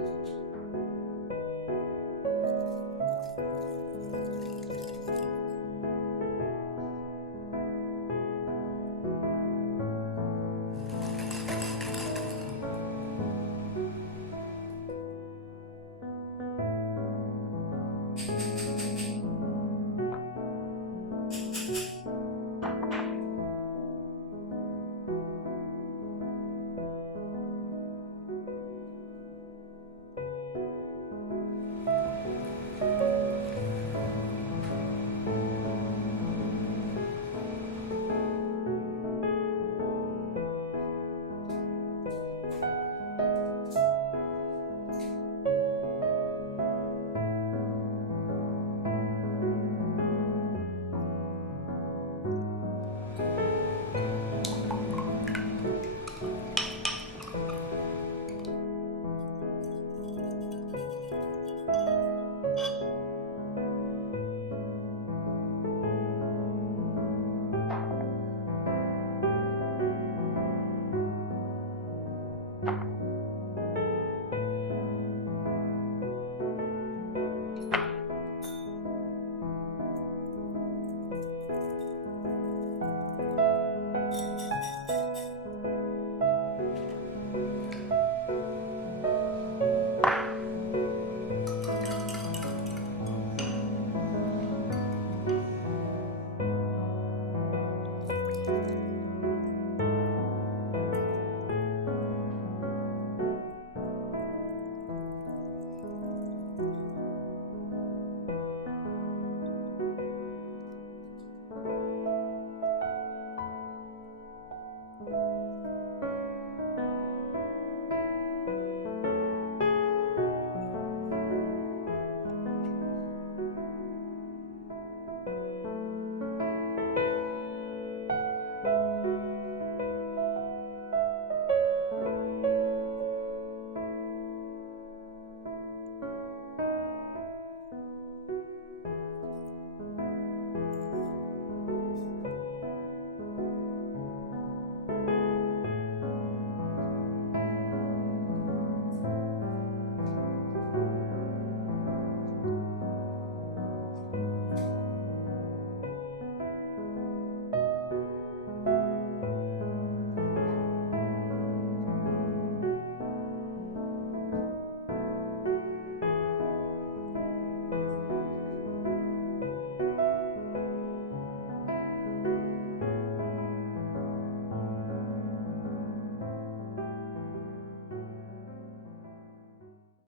Thank you.